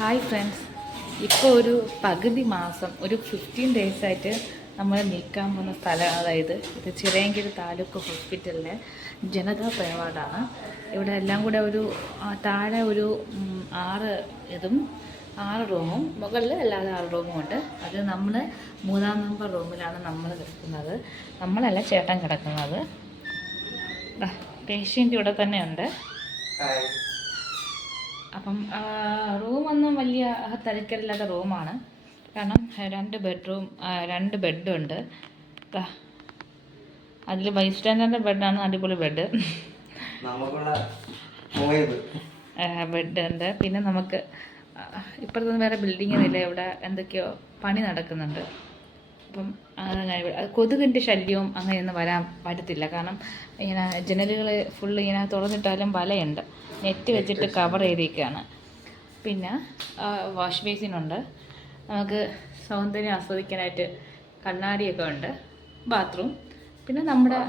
Hi friends ഇപ്പോൾ ഒരു പകുതി മാസം ഒരു ഫിഫ്റ്റീൻ ഡേയ്സ് ആയിട്ട് നമ്മൾ നിൽക്കാൻ പോകുന്ന സ്ഥലം അതായത് ഇത് ചിറയൻകീഴ് താലൂക്ക് ഹോസ്പിറ്റലിലെ ജനതാ പ്രവാർഡാണ് ഇവിടെ എല്ലാം കൂടെ ഒരു താഴെ ഒരു ആറ് ഇതും ആറ് റൂമും മുകളിൽ അല്ലാതെ ആറ് റൂമും ഉണ്ട്. അത് നമ്മൾ മൂന്നാം നമ്പർ റൂമിലാണ് നമ്മൾ കിടക്കുന്നത് നമ്മളല്ല ചേട്ടൻ കിടക്കുന്നത്. പേഷ്യന്റ് ഇവിടെ തന്നെ ഉണ്ട്. അപ്പം റൂമൊന്നും വലിയ തിരക്കില്ലാത്ത റൂമാണ്. കാരണം രണ്ട് ബെഡ്റൂം രണ്ട് ബെഡുണ്ട്. അതിൽ ബൈ സ്റ്റാൻഡേർഡ് ബെഡാണ് അടിപൊളി ബെഡ്. ബെഡ് ഉണ്ട് പിന്നെ നമുക്ക് ഇപ്പോഴത്തെ ഇപ്പുറത്തൊന്നും വേറെ ബിൽഡിംഗ് ഒന്നുമില്ല ഇവിടെ എന്തൊക്കെയോ പണി നടക്കുന്നുണ്ട്. അപ്പം കൊതുകിന്റെ ശല്യവും അങ്ങനെയൊന്നും വരാൻ പറ്റത്തില്ല. കാരണം ഇങ്ങനെ ജനലുകൾ ഫുള്ള് ഇങ്ങനെ തുറന്നിട്ടാലും വലയുണ്ട്. നെറ്റ് വെച്ചിട്ട് കവർ ചെയ്തിരിക്കുകയാണ്. പിന്നെ വാഷ് ബേസിനുണ്ട് നമുക്ക് സൗന്ദര്യം ആസ്വദിക്കാനായിട്ട് കണ്ണാടിയൊക്കെ ഉണ്ട്. ബാത്റൂം. പിന്നെ നമ്മുടെ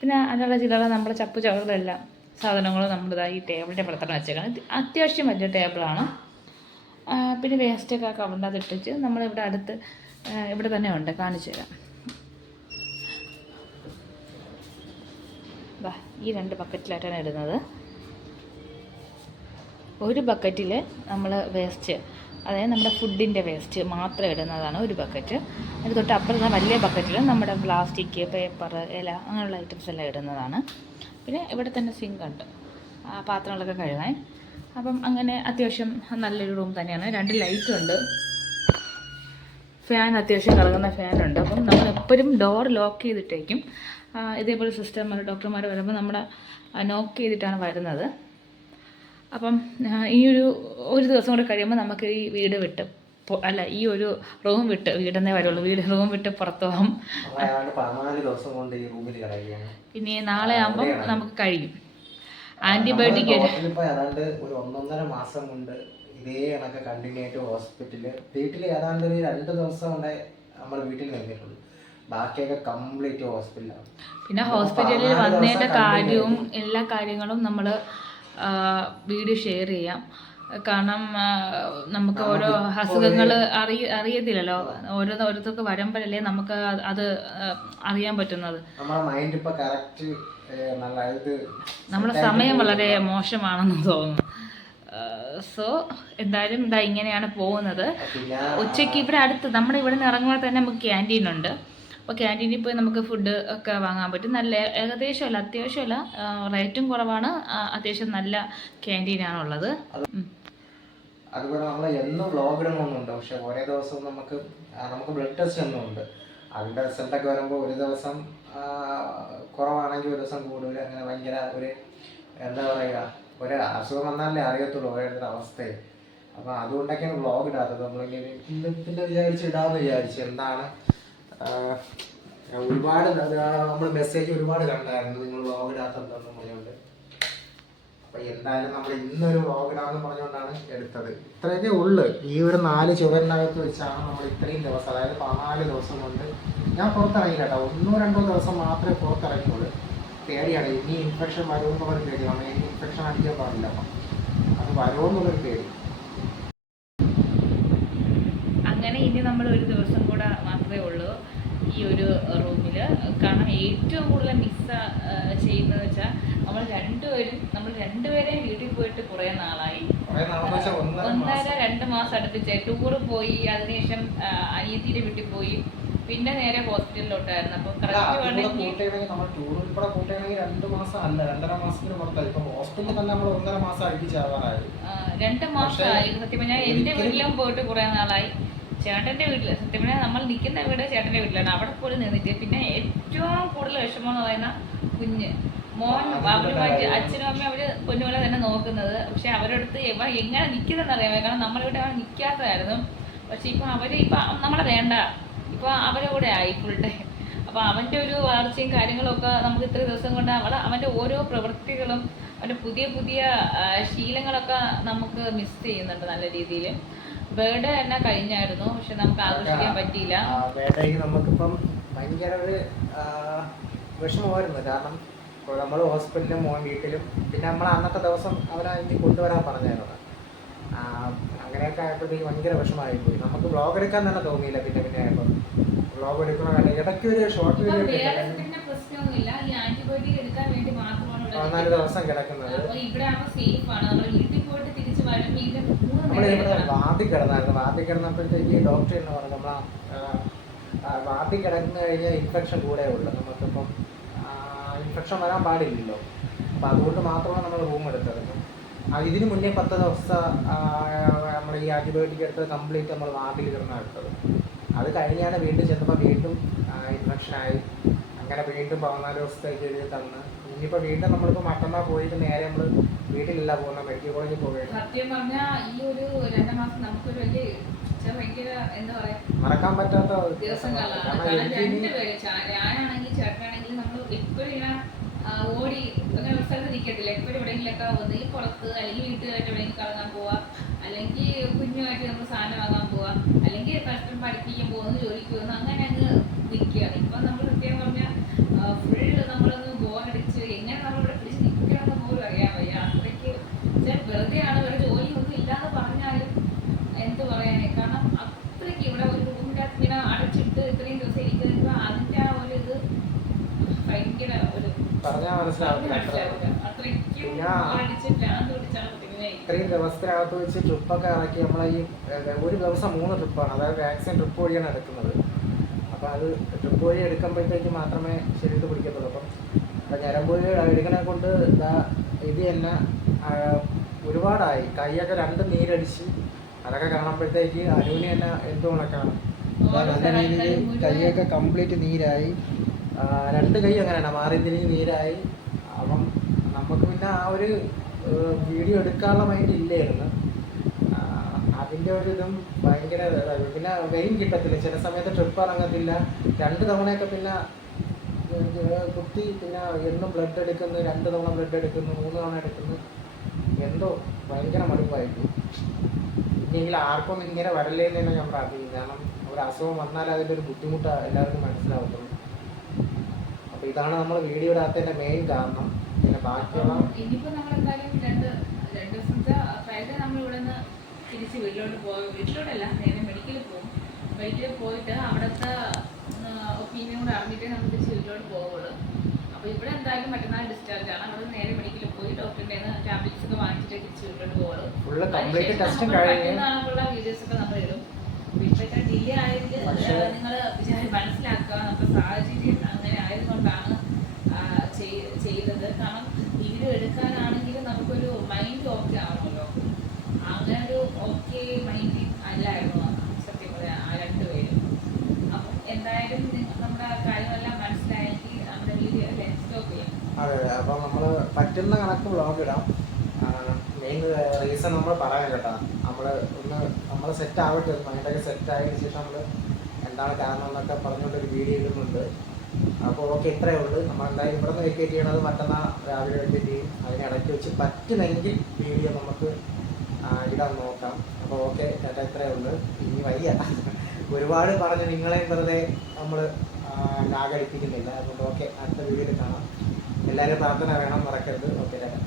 പിന്നെ അതിനുള്ള ചില്ലറ നമ്മുടെ ചപ്പു ചവറുകളെല്ലാം സാധനങ്ങളും നമ്മുടെ ഈ ടേബിളിന്റെ പുറത്താണ് വെച്ചേക്കണം ഇത് അത്യാവശ്യം വലിയ ടേബിളാണ്. പിന്നെ വേസ്റ്റൊക്കെ കവറിന്റെ അത് ഇട്ടിട്ട് നമ്മളിവിടെ അടുത്ത് ഇവിടെ തന്നെ ഉണ്ട്. കാണിച്ചു തരാം. ഈ രണ്ട് ബക്കറ്റിലായിട്ടാണ് ഇടുന്നത്. ഒരു ബക്കറ്റിൽ നമ്മൾ വേസ്റ്റ് അതായത് നമ്മുടെ ഫുഡിന്റെ വേസ്റ്റ് മാത്രം ഇടുന്നതാണ് ഒരു ബക്കറ്റ് അത് തൊട്ട് വലിയ ബക്കറ്റിൽ നമ്മുടെ പ്ലാസ്റ്റിക് പേപ്പർ ഇല അങ്ങനെയുള്ള ഐറ്റംസ് എല്ലാം ഇടുന്നതാണ്. പിന്നെ ഇവിടെ തന്നെ സിങ്ക് ഉണ്ട്. പാത്രങ്ങളൊക്കെ കഴുകാൻ. അപ്പം അങ്ങനെ അത്യാവശ്യം നല്ലൊരു റൂം തന്നെയാണ്. രണ്ട് ലൈറ്റ് ഉണ്ട്. ഫാൻ അത്യാവശ്യം കറങ്ങുന്ന ഫാനുണ്ട് അപ്പം നമ്മൾ എപ്പോഴും ഡോർ ലോക്ക് ചെയ്തിട്ടേക്കും. ഇതേപോലെ സിസ്റ്റർമാർ ഡോക്ടർമാർ വരുമ്പോൾ നമ്മുടെ നോക്ക് ചെയ്തിട്ടാണ് വരുന്നത്. അപ്പം ഈ ഒരു ഒരു ദിവസം കൂടെ കഴിയുമ്പോൾ നമുക്ക് ഈ വീട് വിട്ട് അല്ല ഈ ഒരു റൂം വിട്ട് വീടെന്നേ വരുള്ളൂ. വീട് റൂം വിട്ട് പുറത്തു പോകും. പിന്നെ നാളെ ആകുമ്പോൾ നമുക്ക് കഴിയും. ആന്റിബയോട്ടിക് ഒരു ഒന്നൊന്നര മാസം കൊണ്ട് ഇതേ കണക്ക് കണ്ടിന്യൂ ആയിട്ട് ഹോസ്പിറ്റലിൽ വീട്ടിൽ ഏതാണ്ട് ഒരു രണ്ട് ദിവസം കൊണ്ട് നമ്മൾ വീട്ടിൽ നിന്നിട്ടുള്ളൂ. ബാക്കിയൊക്കെ കംപ്ലീറ്റ് ഹോസ്പിറ്റലാണ് പിന്നെ ഹോസ്പിറ്റലിൽ വന്നതിന്റെ കാര്യവും എല്ലാ കാര്യങ്ങളും നമ്മൾ വീഡിയോ ഷെയർ ചെയ്യാം. കാരണം നമുക്ക് ഓരോ അസുഖങ്ങൾ അറിയ അറിയത്തില്ലല്ലോ. ഓരോ ഓരോരുത്തർക്ക് വരുമ്പോഴല്ലേ നമുക്ക് അത് അറിയാൻ പറ്റുന്നത്. നമ്മുടെ സമയം വളരെ മോശമാണെന്ന് തോന്നുന്നു. സോ എന്തായാലും ഇതാ ഇങ്ങനെയാണ് പോകുന്നത്. ഉച്ചയ്ക്ക് ഇവിടെ അടുത്ത് നമ്മുടെ ഇവിടെ നിന്ന് ഇറങ്ങുമ്പോൾ തന്നെ നമുക്ക് ക്യാന്റീൻ ഉണ്ട്. അപ്പോൾ ക്യാന്റീനിൽ പോയി നമുക്ക് ഫുഡ് ഒക്കെ വാങ്ങാൻ പറ്റും. നല്ല ഏകദേശമല്ല അത്യാവശ്യമല്ല. റേറ്റും കുറവാണ്. അത്യാവശ്യം നല്ല ക്യാന്റീനാണുള്ളത്. അതുപോലെ നമ്മൾ എന്നും വ്ളോഗ് ഇടണമെന്നുണ്ട് പക്ഷെ ഒരേ ദിവസവും നമുക്ക് നമുക്ക് ബ്ലഡ് ടെസ്റ്റ് ഒന്നും ഉണ്ട്. അതിന്റെ റിസൾട്ടൊക്കെ വരുമ്പോൾ ഒരു ദിവസം കുറവാണെങ്കിൽ ഒരു ദിവസം കൂടുതൽ അങ്ങനെ ഭയങ്കര ഒരു എന്താ പറയുക ഒരു അസുഖം വന്നാലേ അറിയത്തുള്ളൂ ഓരോരുത്തരുടെ അവസ്ഥയെ. അപ്പം അതുകൊണ്ടൊക്കെയാണ് വ്ളോഗ് ഇടാത്തത്. നമ്മളിങ്ങനെ ഇന്നത്തിന്റെ വിചാരിച്ച് ഇടാമെന്ന് വിചാരിച്ചു എന്താണ് ഒരുപാട് നമ്മൾ മെസ്സേജ് ഒരുപാട് കണ്ടായിരുന്നു. നിങ്ങൾ വ്ളോഗ് ഇടാത്തതെന്ന് പറഞ്ഞുകൊണ്ട്. അപ്പൊ എന്തായാലും നമ്മൾ ഇന്നൊരു വ്ളോഗിനാന്ന് പറഞ്ഞുകൊണ്ടാണ് എടുത്തത്. ഇത്രയൊക്കെ ഉള്ളു. ഈ ഒരു നാല് ചുവരിനകത്ത് വെച്ചാണ് നമ്മൾ ഇത്രയും ദിവസം അതായത് പതിനാല് ദിവസം കൊണ്ട് ഞാൻ പുറത്തിറങ്ങി കേട്ടോ. ഒന്നോ രണ്ടോ ദിവസം മാത്രമേ പുറത്തിറങ്ങിയുള്ളൂ. പേടിയാണ്. ഇനി ഇൻഫെക്ഷൻ വരുമെന്നുള്ളൊരു പേടിയാണ്. ഇനി ഇൻഫെക്ഷൻ അടിക്കാൻ പാടില്ല. അത് വരുമെന്നുള്ളൊരു പേടി. അങ്ങനെ ഇനി നമ്മൾ ഒരു ദിവസം കൂടെ മാത്രമേ ഉള്ളൂ ഈ ഒരു റൂമിൽ കാരണം ഏറ്റവും കൂടുതൽ മിസ് ചെയ്യുന്നത് വെച്ചാൽ നമ്മൾ രണ്ടുപേരും നമ്മൾ രണ്ടുപേരെയും വീട്ടിൽ പോയിട്ട് കുറേ നാളായി കുറേ നാളെന്ന് വെച്ചാൽ ഒന്നര ഒന്നര മാസം രണ്ട് മാസം അടുപ്പിച്ച് ടൂറ് പോയി അതിനുശേഷം അനിയത്തിയുടെ വീട്ടിൽ പോയി. പിന്നെ നേരെ ഹോസ്റ്റലിലോട്ടായിരുന്നു അപ്പൊ രണ്ട് മാസം അല്ല രണ്ടര മാസത്തിന് പുറത്തായി. ഇപ്പൊ ഹോസ്പിറ്റലിൽ തന്നെ നമ്മൾ ഒന്നര മാസം അടുപ്പിച്ചാവാറായി. രണ്ട് മാസമായി സത്യം പറഞ്ഞാൽ ഒരിക്കലും- വീട്ടിലും പോയിട്ട് കുറെ നാളായി. ചേട്ടന്റെ വീട്ടിൽ സത്യം പറഞ്ഞാൽ നമ്മൾ നിൽക്കുന്ന വീട് ചേട്ടന്റെ വീട്ടിലാണ്. അവിടെ പോലും നിന്നിട്ട് പിന്നെ ഏറ്റവും വിഷമം എന്ന് പറയുന്ന കുഞ്ഞ്. മോൻ അവരുമായിട്ട് അച്ഛനും അമ്മയും അവർ പൊന്നുപോലെ തന്നെ നോക്കുന്നത്. പക്ഷെ അവരടുത്ത് ഇവ എങ്ങനെ നിൽക്കുന്നതെന്ന് അറിയാമോ? കാരണം നമ്മളിവിടെ അവൻ നിൽക്കാത്തതായിരുന്നു പക്ഷെ ഇപ്പൊ അവർ ഇപ്പൊ നമ്മളെ വേണ്ട. ഇപ്പൊ അവരെ കൂടെ ആയി ഫുൾ ടൈം അപ്പൊ അവന്റെ ഒരു വളർച്ചയും കാര്യങ്ങളും ഒക്കെ നമുക്ക് ഇത്ര ദിവസം കൊണ്ട് അവൾ അവന്റെ ഓരോ പ്രവൃത്തികളും അവന്റെ പുതിയ പുതിയ ശീലങ്ങളൊക്കെ നമുക്ക് മിസ് ചെയ്യുന്നുണ്ട് നല്ല രീതിയിൽ. ബേർഡ് തന്നെ കഴിഞ്ഞായിരുന്നു. പക്ഷെ നമുക്ക് ആഘോഷിക്കാൻ പറ്റിയില്ല. നമുക്കിപ്പം ഭയങ്കര ഒരു വിഷമമായിരുന്നു. കാരണം നമ്മൾ ഹോസ്പിറ്റലിലും മോൻ വീട്ടിലും പിന്നെ നമ്മൾ അന്നത്തെ ദിവസം അവനെ ഇനി കൊണ്ടുവരാൻ പറഞ്ഞായിരുന്നു. അങ്ങനെയൊക്കെ ആയപ്പോഴത്തേക്ക് ഭയങ്കര വിഷമമായി പോയി നമുക്ക് ബ്ലോഗ് എടുക്കാൻ തന്നെ തോന്നിയില്ല പിന്നെ പിന്നെ ആയപ്പോൾ ബ്ലോഗ് എടുക്കണമല്ല ഇടയ്ക്ക് ഒരു ഷോർട്ട് വീഡിയോ പതിനാല് ദിവസം കിടക്കുന്നത്. നമ്മളിവിടെ വാതി. കിടന്നായിരുന്നു. വാതി കിടന്നപ്പോഴത്തേക്ക് ഡോക്ടർ എന്ന് പറഞ്ഞു നമ്മളാ വാർഡിൽ കിടന്നു കഴിഞ്ഞാൽ ഇൻഫെക്ഷൻ കൂടെ ഉള്ളു. നമുക്കിപ്പം ഇൻഫെക്ഷൻ വരാൻ പാടില്ലല്ലോ. അപ്പം അതുകൊണ്ട് മാത്രമാണ് നമ്മൾ റൂം എടുത്തത്. ഇതിന് മുന്നേ പത്ത് ദിവസത്തെ നമ്മൾ ഈ ആന്റിബയോട്ടിക് എടുത്തത് കംപ്ലീറ്റ് നമ്മൾ വാർഡിൽ കിടന്നാണ് എടുത്തത്. അത് കഴിഞ്ഞാണ് വീണ്ടും ചെന്നപ്പോൾ വീണ്ടും ഇൻഫെക്ഷനായി അങ്ങനെ വീണ്ടും പതിനാല് ദിവസത്തേക്ക് എഴുതി തന്ന്. ഇനിയിപ്പോൾ വീണ്ടും നമ്മളിപ്പോൾ മറ്റന്നാൾ പോയിട്ട് നേരെ നമ്മൾ വീട്ടിലല്ല പോകുന്ന മെഡിക്കൽ കോളേജിൽ പോവുകയാണ്. സത്യം പറഞ്ഞാൽ ഈ ഒരു രണ്ടു മാസം നമുക്കൊരു വലിയ മറക്കാൻ പറ്റാത്ത ഞാനാണെങ്കിൽ നമ്മൾ എപ്പോഴും ഇങ്ങനെ ഓടി സ്ഥലത്ത് നിൽക്കത്തില്ല എപ്പോഴും എവിടെയെങ്കിലൊക്കെ ഒന്നുകിൽ പുറത്ത് അല്ലെങ്കിൽ വീട്ടുകാരായിട്ട് എവിടെയെങ്കിലും കറങ്ങാൻ പോവാ. അല്ലെങ്കിൽ കുഞ്ഞുമായിട്ട് നമ്മൾ സാധനം വാങ്ങാൻ പോവാ. അല്ലെങ്കിൽ കഷ്ടം പഠിപ്പിക്കാൻ പോകുന്നു ജോലിക്ക് പോകുന്നു അങ്ങനെ അങ്ങ് നിൽക്കുകയാണ് ഇപ്പം നമ്മൾ സത്യം പറഞ്ഞാൽ ഫുള്ള് നമ്മളൊന്ന് ബോറടിച്ച് എങ്ങനെ നമ്മളിവിടെ പിടിച്ച് നിൽക്കണമെന്ന് പോലും അറിയാൻ വയ്യ അത്രയ്ക്ക് വെച്ചാൽ വെറുതെയാണ് വേറെ ജോലിയൊന്നും ഇല്ലാന്ന് പറഞ്ഞാലും എന്ത് പറയാനേ കാരണം അത്രയ്ക്ക് ഇവിടെ ഒരു റൂമിന്റെ അകത്ത് ഇങ്ങനെ അടച്ചിട്ട് ഇത്രയും ദിവസം ഇരിക്കുന്നത് അതിന്റെ ആ ഒരു ഇത് ഭയങ്കര ഒരു പറഞ്ഞാൽ മനസ്സിലാവില്ല അത്ര മനസ്സിലാവില്ല അത്രയ്ക്കും പിന്നെ അടിച്ച് ഭ്രാന്ത് പിടിച്ചാണ് കുട്ടികളെ ഇത്രയും ദിവസത്തിനകത്ത് വെച്ച് ട്രിപ്പൊക്കെ ഇറക്കി നമ്മളെ ഈ ഒരു ദിവസം മൂന്ന് ട്രിപ്പാണ്. അതായത് വാക്സിൻ ട്രിപ്പ് വഴിയാണ് എടുക്കുന്നത്. അപ്പോൾ അത് ട്രിപ്പ് വഴി എടുക്കുമ്പോഴത്തേക്ക് മാത്രമേ ശരീരത്തിൽ പിടിക്കത്തുള്ളൂ. അപ്പം അപ്പം ഞരമ്പൂരി എടുക്കണെ കൊണ്ട് ഇതാ ഇത് തന്നെ ഒരുപാടായി. കൈയൊക്കെ രണ്ട് നീരടിച്ച് അതൊക്കെ കാണുമ്പോഴത്തേക്ക് അരുവിനെ തന്നെ എന്തോ കണക്കാണ് നല്ല രീതിയിൽ കൈയൊക്കെ കംപ്ലീറ്റ് നീരായി. രണ്ട് കൈ അങ്ങനെയാണ്. മാറി തിരിഞ്ഞ് നീരായി. അപ്പം നമുക്ക് പിന്നെ ആ ഒരു വീഡിയോ എടുക്കാനുള്ള മൈൻഡ് ഇല്ലായിരുന്നു. അതിന്റെ ഒരു ഇതും ഭയങ്കര. പിന്നെ വെയിൻ കിട്ടത്തില്ല. ചില സമയത്ത് ട്രിപ്പ് ഇറങ്ങത്തില്ല. രണ്ട് തവണയൊക്കെ പിന്നെ കുത്തി പിന്നെ എന്നും ബ്ലഡ് എടുക്കുന്നു രണ്ട് തവണ ബ്ലഡ് എടുക്കുന്നു മൂന്ന് തവണ എടുക്കുന്നു. എന്തോ ഭയങ്കര മടുപ്പായിരിക്കും ഇല്ലെങ്കിൽ ആർക്കും ഇങ്ങനെ വരല്ലേ തന്നെ ഞാൻ പ്രാർത്ഥിക്കും കാരണം ഒരു അസുഖം വന്നാൽ അതിന്റെ ഒരു ബുദ്ധിമുട്ട് എല്ലാവർക്കും മനസ്സിലാവത്തുള്ളൂ. അപ്പോൾ ഇതാണ് നമ്മൾ വീഡിയോ ഇടാത്തതിന്റെ മെയിൻ കാരണം. പിന്നെ ബാക്കിയുള്ള ഇനിയിപ്പോ നമ്മൾ എന്തായാലും രണ്ട് രണ്ട് ദിവസത്തെ ഫ്രൈഡേ നമ്മൾ ഇവിടെ നിന്ന് തിരിച്ച് വീട്ടിലോട്ട് പോകും വീട്ടിലോട്ടല്ല നേരെ മെഡിക്കലിൽ പോകും മെഡിക്കലിൽ പോയിട്ട് അവിടുത്തെ ഒപ്പീനിയൻ കൂടെ അറിഞ്ഞിട്ടേ നമ്മൾ തിരിച്ച് വീട്ടിലോട്ട് പോകുള്ളൂ അപ്പോൾ ഇവിടെ എന്തായാലും മറ്റന്നാൾ ഡിസ്ചാർജ് ആണ്. അവിടെ നേരെ മെഡിക്കലിൽ പോയി ഡോക്ടറിന്റെ ടാബ്ലറ്റ്സ് ഒക്കെ വാങ്ങിച്ചിട്ട് തിരിച്ച് വീട്ടിലോട്ട് പോകുള്ളൂ ഫുള്ള് കംപ്ലീറ്റ് അതിനുശേഷം ടെസ്റ്റും നമുക്ക് കഴിഞ്ഞ് പറ്റുന്നതാണുള്ള വീഡിയോസ് ഒക്കെ നമ്മൾ ഇടും. ഇപ്പോഴത്തെ ഡിലേ ആയത് പക്ഷേ- നിങ്ങൾ വിചാരി മനസ്സിലാക്കുക നമ്മുടെ സാഹചര്യം അങ്ങനെ ആയതുകൊണ്ടാണ് ആ, ചെയ്- ചെയ്തത് കാരണം വീഡിയോ എടുക്കാനാണെങ്കിലും നമുക്കൊരു മൈൻഡ് ഓക്കെ ആവണമല്ലോ അങ്ങനെ ഒരു ഓക്കെ മൈൻഡ് അല്ലായിരുന്നു സത്യം പറയാം ആ രണ്ടുപേരും അപ്പം എന്തായാലും നമ്മുടെ കാര്യമെല്ലാം മനസ്സിലായെങ്കിൽ നമ്മുടെ വീഡിയോ സ്റ്റോപ്പ് ചെയ്യാം. അതെ അതെ. അപ്പോൾ നമ്മൾ പറ്റുന്ന കണക്ക് ബ്ലോഗ് ഇടാം. മെയിൻ റീസൺ നമ്മൾ പറയാൻ കേട്ടോ. നമ്മൾ ഒന്ന് നമ്മൾ സെറ്റ് ആവട്ടെ മൈൻഡൊക്കെ സെറ്റ് ആയതിനു ശേഷം നമ്മൾ എന്താണ് കാരണം എന്നൊക്കെ പറഞ്ഞുകൊണ്ട് ഒരു വീഡിയോ ഇടുന്നുണ്ട്. അപ്പോൾ ഓക്കെ ഇത്രയേ ഉള്ളൂ. നമ്മൾ എന്തായാലും ഇവിടെ നിന്ന് വെക്കേറ്റ് ചെയ്യണത് മറ്റന്നാൾ രാവിലെ വെക്കേറ്റ് ചെയ്യും. അതിനിടയ്ക്ക് വെച്ച് പറ്റുമെങ്കിൽ വീഡിയോ നമുക്ക് ഇടാൻ നോക്കാം. അപ്പോൾ ഓക്കെ ചേട്ടാ ഇത്രയേ ഉള്ളൂ. ഇനി വയ്യ. ഒരുപാട് പറഞ്ഞ് നിങ്ങളെയും വെറുതെ നമ്മൾ ആഗ്രഹിപ്പിക്കുന്നില്ല അതുകൊണ്ട് ഓക്കെ അടുത്ത വീഡിയോയിൽ കാണാം. എല്ലാവരും പ്രാർത്ഥന വേണം മറക്കരുത്. ഓക്കെ ചേട്ടാ.